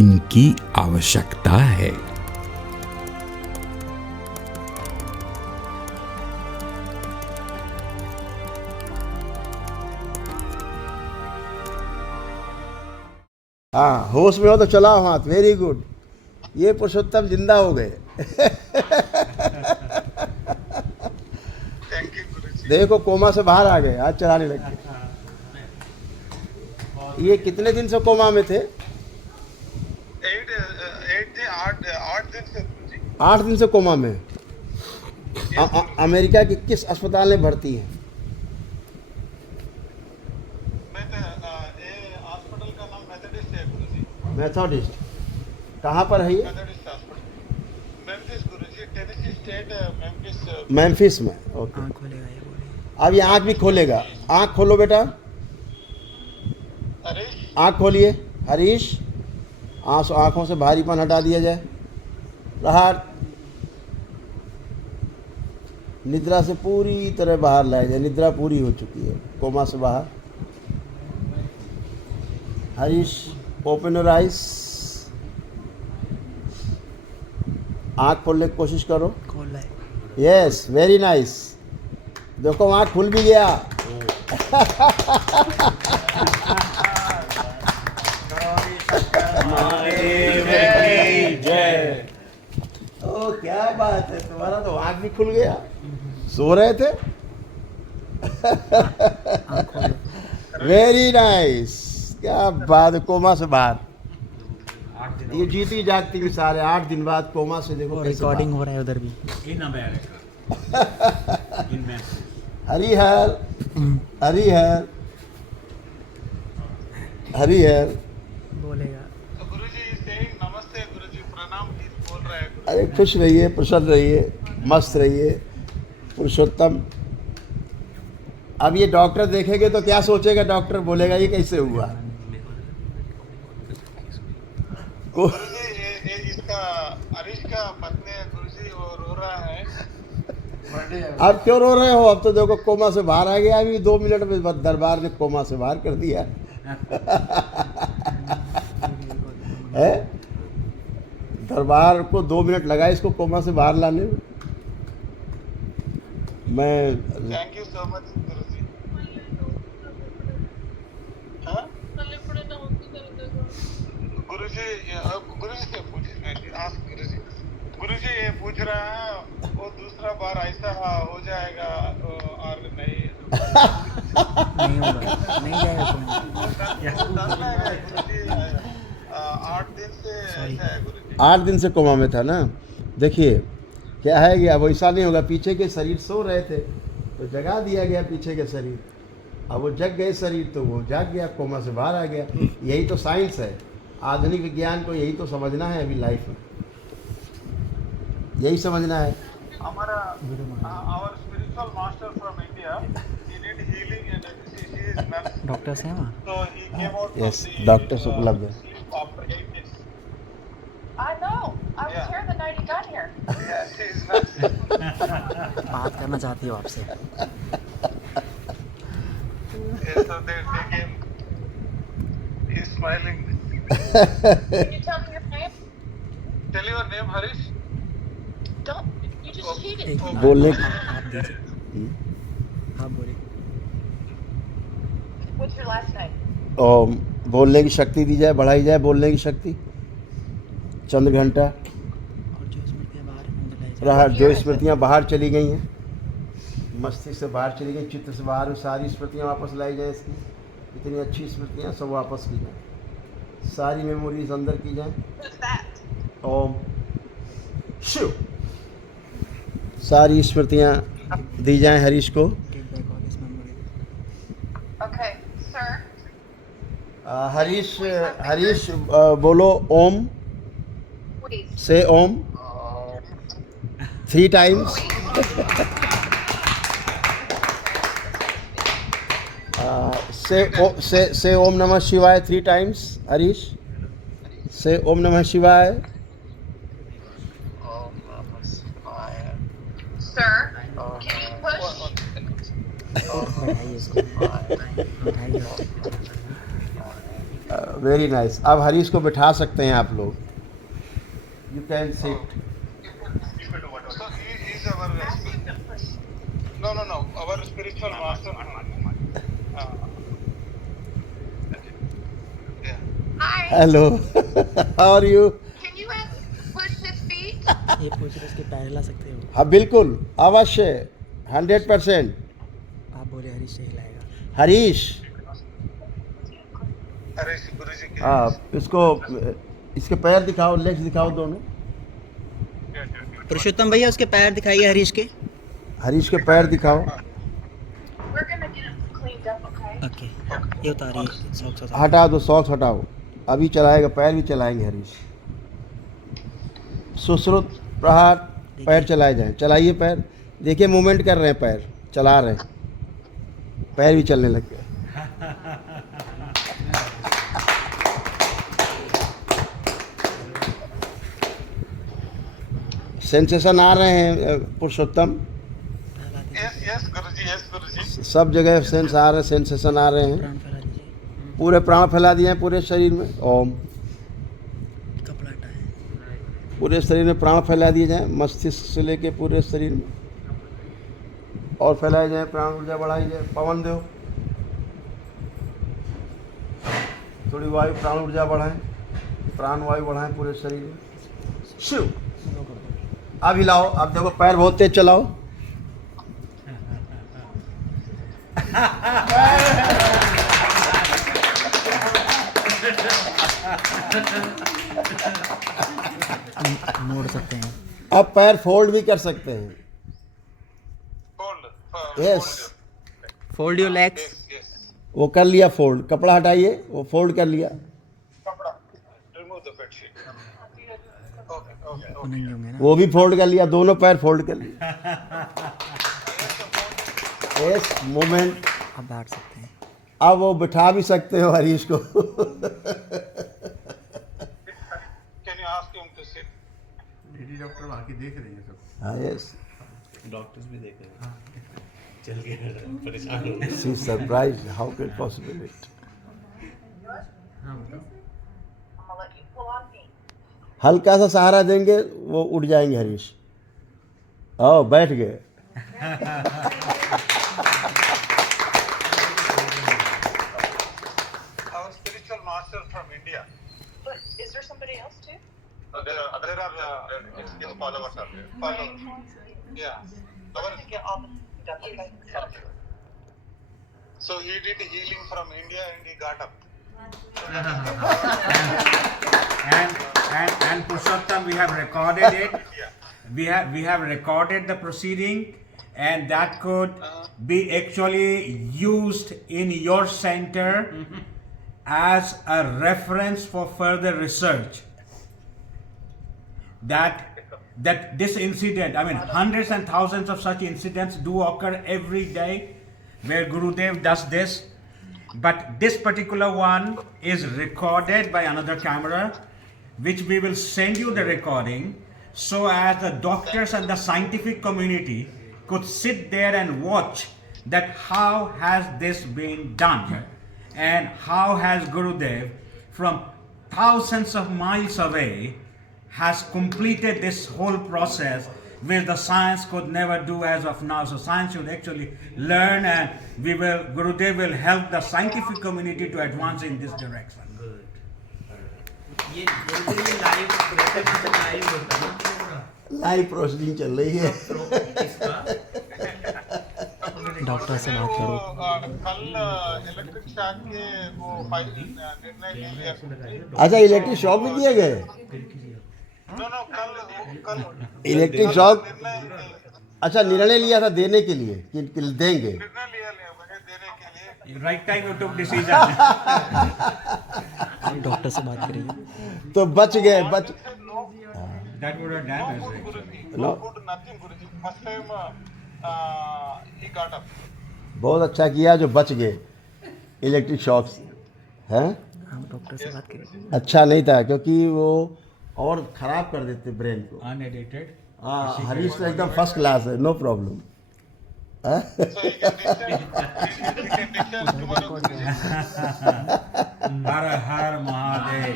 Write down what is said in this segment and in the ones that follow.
इनकी आवश्यकता है। हाँ, होश में हो तो चलाओ हाथ। Very good. ये पुरुषोत्तम जिंदा हो गए। देखो कोमा से बाहर आ गए, हाथ चलाने लग गए। ये कितने दिन से कोमा में थे? 8 दिन से कोमा में। अमेरिका के किस अस्पताल में भर्ती हैं? हॉस्पिटल का नाम मेथोडिस्ट है गुरुजी। मेथोडिस्ट। कहाँ पर है ये? मेथोडिस्ट हॉस्पिटल, मेम्फिस गुरुजी, टेनेसी स्टेट, मेम्फिस। मेम्फिस में। ओके। आँख खोलेगा ये बोले। अब ये आँख भी खोलेगा। आँख खोलो बेटा, हरीश, आँख खोलिए। हरीश, आँखों से भारीपन हटा दिया जाए। बाहर निद्रा से पूरी तरह बाहर लाया जाए। निद्रा पूरी हो चुकी है, कोमा से बाहर। Harish, open your eyes. आँख खोलने की कोशिश करो। खोल रहा है। Yes, very nice. देखो आँख खुल भी गया। जय। ओ क्या बात है, तुम्हारा तो आँख भी खुल गया। सो रहे थे। आँख खोलो। Very nice. क्या बात है, कोमा से बाहर। ये जीती जागती मिसाल है। 8 दिन बाद कोमा से देखो और कैसे रिकॉर्डिंग हो रहा है उधर भी। हरी हर, हरी हर, हरी हर। बोलेगा। गुरुजी सेइंग नमस्ते गुरुजी, प्रणाम प्लीज बोल रहा है गुरुजी। अरे खुश रहिए, प्रसन्न रहिए, मस्त रहिए। पुरुषोत्तम, अब ये डॉक्टर देखेंगे तो क्या सोचेगा? डॉक्टर बोलेगा ये कैसे हुआ? गुरुजी ये इसका हरीश का पत्नी है गुरुजी, वो रो रहा है। अब क्यों रो रहे हो? अब तो देखो कोमा से बाहर आ गया। अभी 2 मिनट में दरबार ने कोमा से बाहर कर दिया। है? दरबार को 2 मिनट लगा इसको कोमा से बाहर लाने में। मैं थैंक यू सो मच गुरुजी। हाँ? गुरुजी, गुरुजी से पूछ, आस्क गुरुजी। गुरुजी ये पूछ रहा है वो दूसरा बार ऐसा हो जाएगा और नहीं? नहीं होगा, नहीं जाएगा तुम। डरना है गुरुजी। 8 दिन से ऐसा है गुरुजी। 8 दिन से कोमा में था ना। देखिए क्या है कि अब ऐसा नहीं होगा। पीछे के शरीर सो रहे थे तो जगा दिया गया पीछे के शरीर। अब वो जग गए शरीर तो वो जाग गया, कोमा से बाहर आ गया। यही तो साइंस है। आधुनिक विज्ञान को यही तो समझना है अभी लाइफ में। यही समझना है। हमारा our spiritual master from India, he did healing and she is nurse. Doctors हैं वहाँ। So he came out Yes, from the doctors उपलब्ध है। sleep after 8 days. I know. I was Yeah. here the night he got here. Yeah, she is nurse. बात करना चाहती हो आपसे। Yeah, so they came. He's smiling. Can you tell me your name? Tell your name, Harish. Don't. You just cheated. एक बोलने आप दीजिए। आप बोले। What's your last name? और बोलने की शक्ति दी जाए, बढ़ाई जाए बोलने की शक्ति। चंद घंटा और जो स्मृतियाँ बाहर अंदर लाई जाए। रहा, जो स्मृतियाँ बाहर चली गई हैं, मस्तिष्क से बाहर चली गई, चित्त से बाहर, सारी स्मृतियाँ वापस लाई जाए। इसकी इतनी अच्छी स्मृतियाँ सब वापस की जाए। सारी मेमोरीज अंदर की जाए। Who's that? ओम शिव। सारी स्मृतियाँ दी जाएं हरीश को। Take back all his memories. Okay, sir. Harish, Harish बोलो ओम। Please. से ओम 3 times. से ओम नमः शिवाय 3 times. हरीश से ओम नमः शिवाय। Sir, can you push? बैठाइए इसको। बैठाइए। Very nice. अब हरीश को बिठा सकते हैं आप लोग। You can sit. So he is our no our spiritual master. Yeah. Hi. Hello how are you? Can you push his feet? ये पूछ रहे इसके पैर हिला सकते हो? हाँ बिल्कुल, अवश्य, 100%। आप बोले हरीश से हिलाएगा। हरीश, अरे गुरुजी के आप इसको इसके पैर दिखाओ, लेग्स दिखाओ दोनों। पुरुषोत्तम भैया उसके पैर दिखाइए हरीश के। हरीश के पैर दिखाओ। We're gonna get him cleaned up, okay? Okay, ये उतारिए सॉक्स उतारिए। हटा दो, सॉक्स हटाओ। अभी चलाएगा, पैर भी चलाएंगे हरीश। सुश्रुत प्रहार, पैर चलाए जाएं। चलाइए पैर, देखिए मूवमेंट कर रहे हैं, पैर चला रहे हैं, पैर भी चलने लग गए। सेंसेशन आ रहे हैं पुरुषोत्तम? yes गुरुजी सब जगह सेंस आ रहे हैं, सेंसेशन आ रहे हैं। प्राण फैला दीजिए। पूरे प्राण फैला दिए हैं पूरे शरीर में। ओम। कपड़ा हटाएं। पूरे शरीर में प्राण फैला दिए जाएं, मस्तिष्क से लेके पूरे शरीर में, और फैलाए जाएं, प्राण ऊर्जा बढ़ाई जाए। पवन दो, थोड़ी वायु प्राण ऊर्जा बढ़ाएं, प्राण वायु बढ़ाएं पूरे शरीर में। शिव, अब हिलाओ। अब देखो पैर बहुत तेज चलाओ। मोड़ सकते हैं। अब पैर फोल्ड भी कर सकते हैं। fold yes, fold your legs. yes वो कर लिया फोल्ड। कपड़ा हटाइए, वो फोल्ड कर लिया। कपड़ा remove the bed sheet okay वो नहीं होंगे ना। वो भी फोल्ड कर लिया, दोनों पैर फोल्ड कर लिए। Yes, movement. आप बैठ सकते हैं। अब वो बिठा भी सकते हो हरीश को। can you ask him to sit lady doctor वहाँ की देख रही है सब। हाँ, यस। डॉक्टर्स भी देख रहे हैं। चल के परेशान हो गए। She surprised, how can possible it. I'm gonna let you pull on me. हल्का सा सहारा देंगे, वो उठ जाएंगे हरीश। ओ, बैठ गए। our spiritual master from India. But is there somebody else too? There are his followers are there. Followers. Yeah. We're gonna get all the okay. So he did healing from India and he got up. And Purushottam, we have recorded it. Yeah. We have recorded the proceeding, and that could be actually used in your center as a reference for further research. That this incident, I mean, hundreds and thousands of such incidents do occur every day where Gurudev does this, but this particular one is recorded by another camera, which we will send you the recording, so as the doctors and the scientific community could sit there and watch that how has this been done, and how has Gurudev from thousands of miles away has completed this whole process, which the science could never do as of now. So science should actually learn, and Gurudev will help the scientific community to advance in this direction. ये live process live होता है ना live proceeding चल रही है। इसका doctor से बात करो। कल इलेक्ट्रिक शॉक के वो निर्णय ले लिया। अच्छा, इलेक्ट्रिक शॉक भी दिए गए? नो कल इलेक्ट्रिक शॉक, निर्णय अच्छा, निर्णय लिया था देने के लिए कि देंगे। लिया मुझे देने के लिए। Right time you took decision. आप डॉक्टर से बात करिए। तो बच गए, बच। That would have damaged No it. food, Guruji. No. No food, nothing, Guruji. First time he got up. बहुत अच्छा किया जो बच गए इलेक्ट्रिक शॉक से, हैं? आप डॉक्टर से बात करिए। अच्छा नहीं था, क्योंकि वो और ख़राब कर देते ब्रेन को। Unedited. हाँ, हरीश तो एकदम फर्स्ट क्लास है, no problem. So he can discharge tomorrow, Guruji. हर हर महादेव।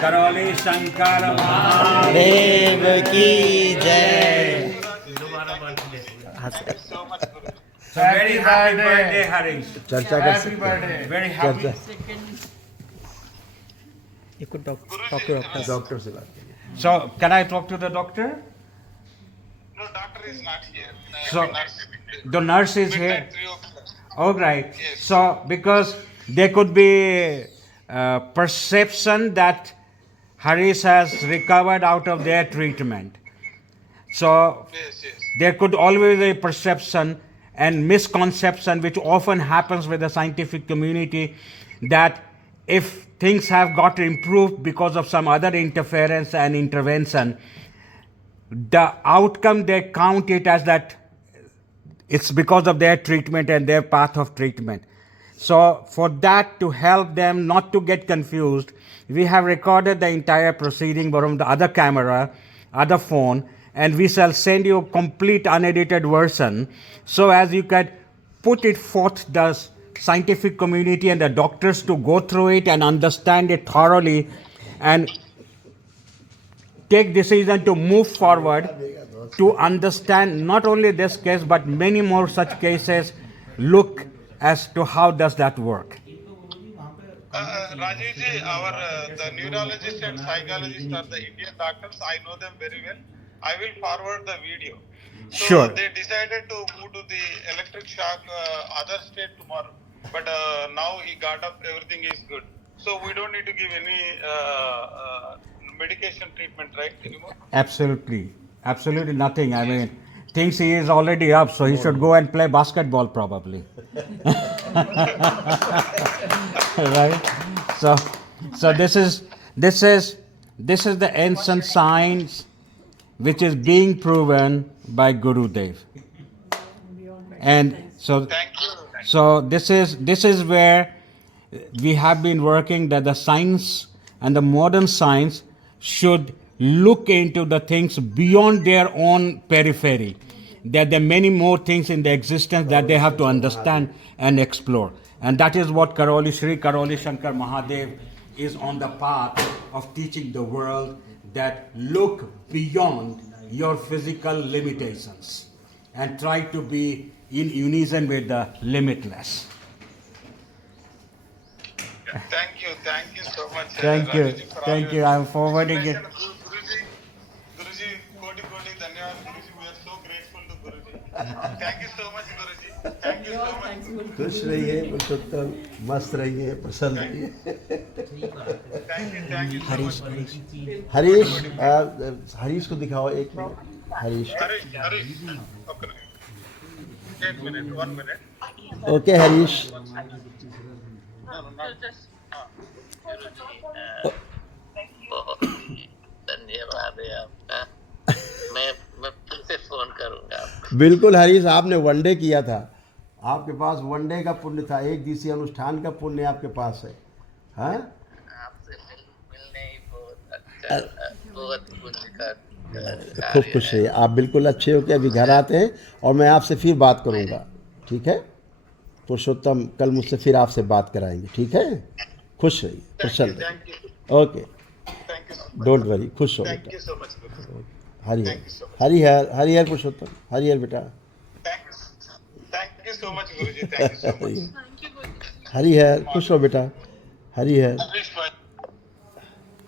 करौली शंकर महादेव देव की जय। दोबारा birthday. So much, Guruji. So very happy birthday, Harish. चर्चा कर सकते हैं। Very happy. चर्चा You could talk to doctor. Doctor से बात करिए। So can I talk to the doctor? No, doctor is not here. So Nurse. the nurse is here. Midnight 3 o'clock. All right. Yes. So because there could be perception that Harish has recovered out of their treatment. So Yes, yes. there could always be a perception and misconception which often happens with the scientific community that if things have got improved because of some other interference and intervention, the outcome they count it as that it's because of their treatment and their path of treatment. So for that, to help them not to get confused, we have recorded the entire proceeding from the other camera, other phone, and we shall send you a complete unedited version so as you can put it forth the scientific community and the doctors to go through it and understand it thoroughly and take decision to move forward to understand not only this case but many more such cases, look as to how does that work. Rajiv ji, our the neurologist and psychologist are the Indian doctors. I know them very well. I will forward the video. So Sure. they decided to move to the electric shock other state tomorrow. But now he got up, everything is good. So we don't need to give any medication treatment, right, anymore? Absolutely. Absolutely nothing. I mean, thinks he is already up, so he should go and play basketball probably. Right? So this is the ancient science which is being proven by Guru Dev. And so Thank you. so this is where we have been working, that the science and the modern science should look into the things beyond their own periphery. There are many more things in the existence that they have to understand and explore. And that is what Sri Karoli Shankar Mahadev is on the path of teaching the world, that look beyond your physical limitations and try to be in unison with the limitless. Thank you so much. Thank you. Rajiv, for all Thank your you. I'm forwarding it. Guruji, koti dhanyawad, Guruji. We are so grateful to Guruji. Thank you so much, Guruji. Thank you so much. खुश रहिए, पुरुषोत्तम, मस्त रहिए, प्रसन्न रहिए। Thank you so much. Harish को दिखाओ एक minute. Harish, Harish. Okay. 8 minutes, 1 minute. Okay Harish. धन्यवाद है आपका। मैं फिर से फोन करूंगा आपको। बिल्कुल हरीश, आपने वनडे किया था, आपके पास वनडे का पुण्य था, एक दिवसीय अनुष्ठान का पुण्य आपके पास है। हाँ, आपसे मिलने ही बहुत अच्छा, बहुत पुण्य का खूब खुश रहिए। आप बिल्कुल अच्छे हो के अभी घर आते हैं और मैं आपसे फिर बात करूँगा, ठीक है पुरुषोत्तम? कल मुझसे फिर आपसे बात कराएंगे, ठीक है? खुश रहिए, प्रसन्न रहिए। ओके, डोंट वरी, खुश हो Thank you बेटा। so much, Guruji. Harihar, Harihar, Harihar पुरुषोत्तम, हरिहर बेटा, Thank you so much, Guruji. Thank you so much. Harihar, खुश हो बेटा, हरिहर। Harish bhai.